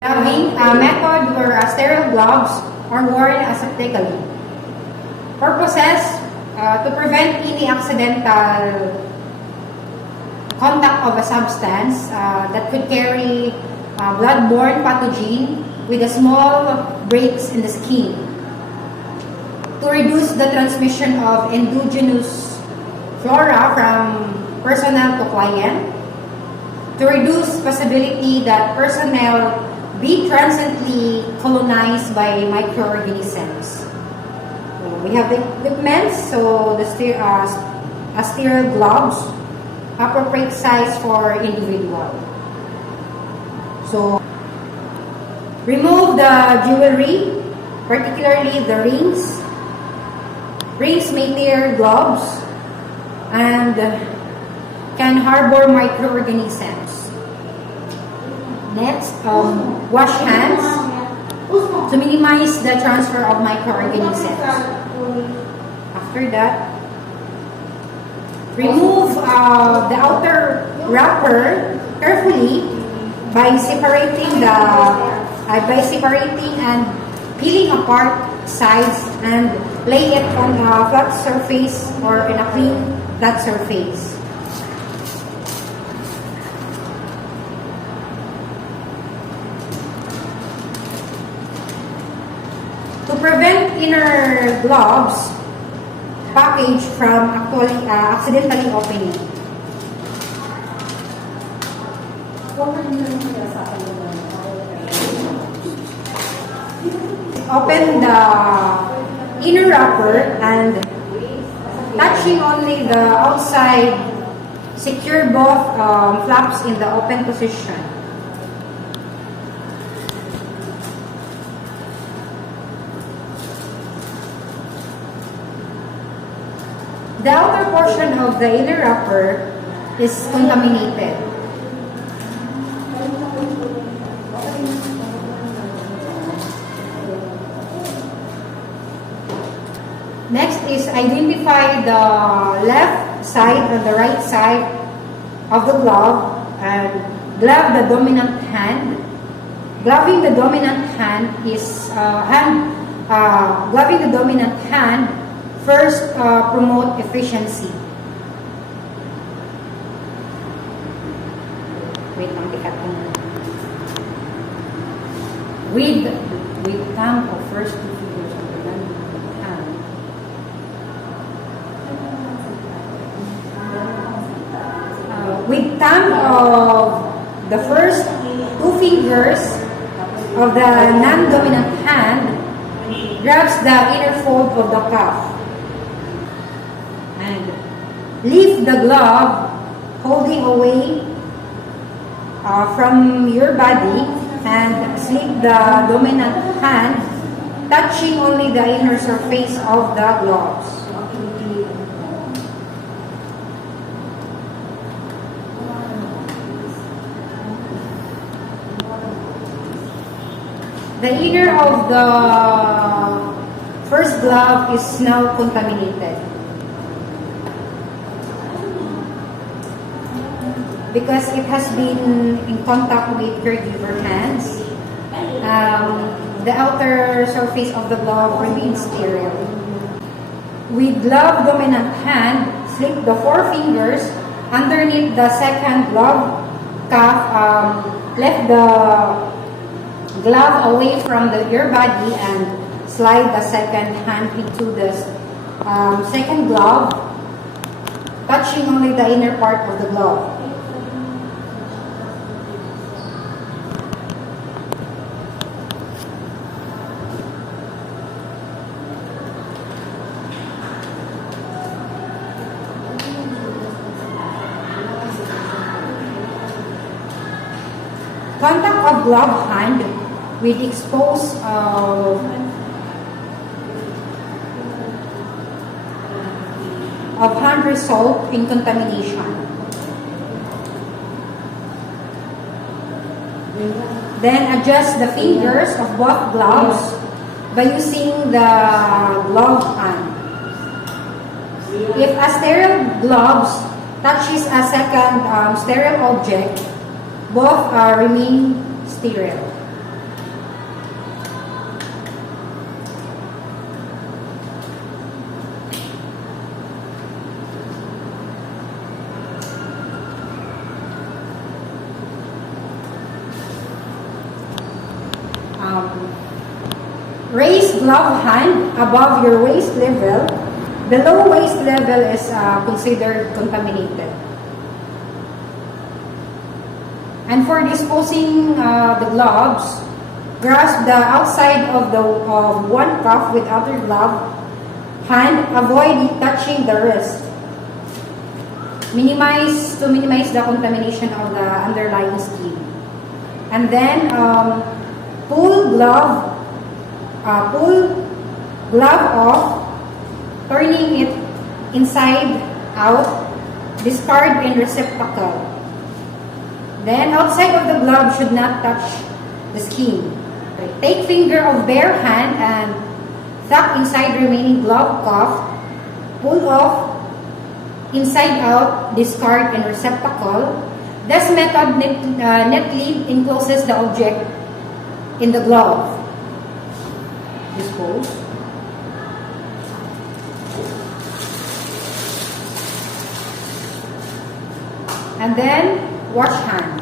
Having a method where sterile gloves are worn aseptically. Purposes to prevent any accidental contact of a substance that could carry blood-borne pathogen with a small breaks in the skin. To reduce the transmission of endogenous flora from personnel to client. To reduce possibility that personnel be transiently colonized by microorganisms. We have the equipment, so the sterile gloves, appropriate size for individual. So, remove the jewelry, particularly the rings. Rings may tear gloves and can harbor microorganisms. Next, wash hands to minimize the transfer of microorganisms. After that, remove the outer wrapper carefully by separating and peeling apart sides and lay it on a flat surface or in a clean flat surface. To prevent inner gloves package from accidentally opening. Open the inner wrapper and touching only the outside, secure both flaps in the open position. The outer portion of the inner wrapper is contaminated. Next is identify the left side and the right side of the glove and glove the dominant hand. Gloving the dominant hand is gloving the dominant hand first promote efficiency. Wait lang, tikat mo. With thumb of first two fingers of the hand. With thumb of the first two fingers of the non-dominant hand grabs the inner fold of the cuff. Lift the glove, holding away from your body, and slip the dominant hand, touching only the inner surface of the gloves. The inner of the first glove is now contaminated, because it has been in contact with caregiver hands. The outer surface of the glove remains sterile. With glove dominant hand, slip the four fingers underneath the second glove cuff. Lift the glove away from your body and slide the second hand into the second glove, touching only the inner part of the glove. Contact of glove hand with exposed of hand result in contamination. Then adjust the fingers of both gloves by using the glove hand. If a sterile gloves touches a second sterile object, both remain sterile. Raise glove hand above your waist level. Below waist level is considered contaminated. And for disposing the gloves, grasp the outside of one cuff with other glove hand. Avoid touching the wrist. Minimize the contamination of the underlying skin. And then pull glove off, turning it inside out. Discard in receptacle. Then outside of the glove should not touch the skin. Okay. Take finger of bare hand and tuck inside remaining glove cuff. Pull off inside out, discard in receptacle. This method neatly encloses the object in the glove. Dispose. And then wash hand.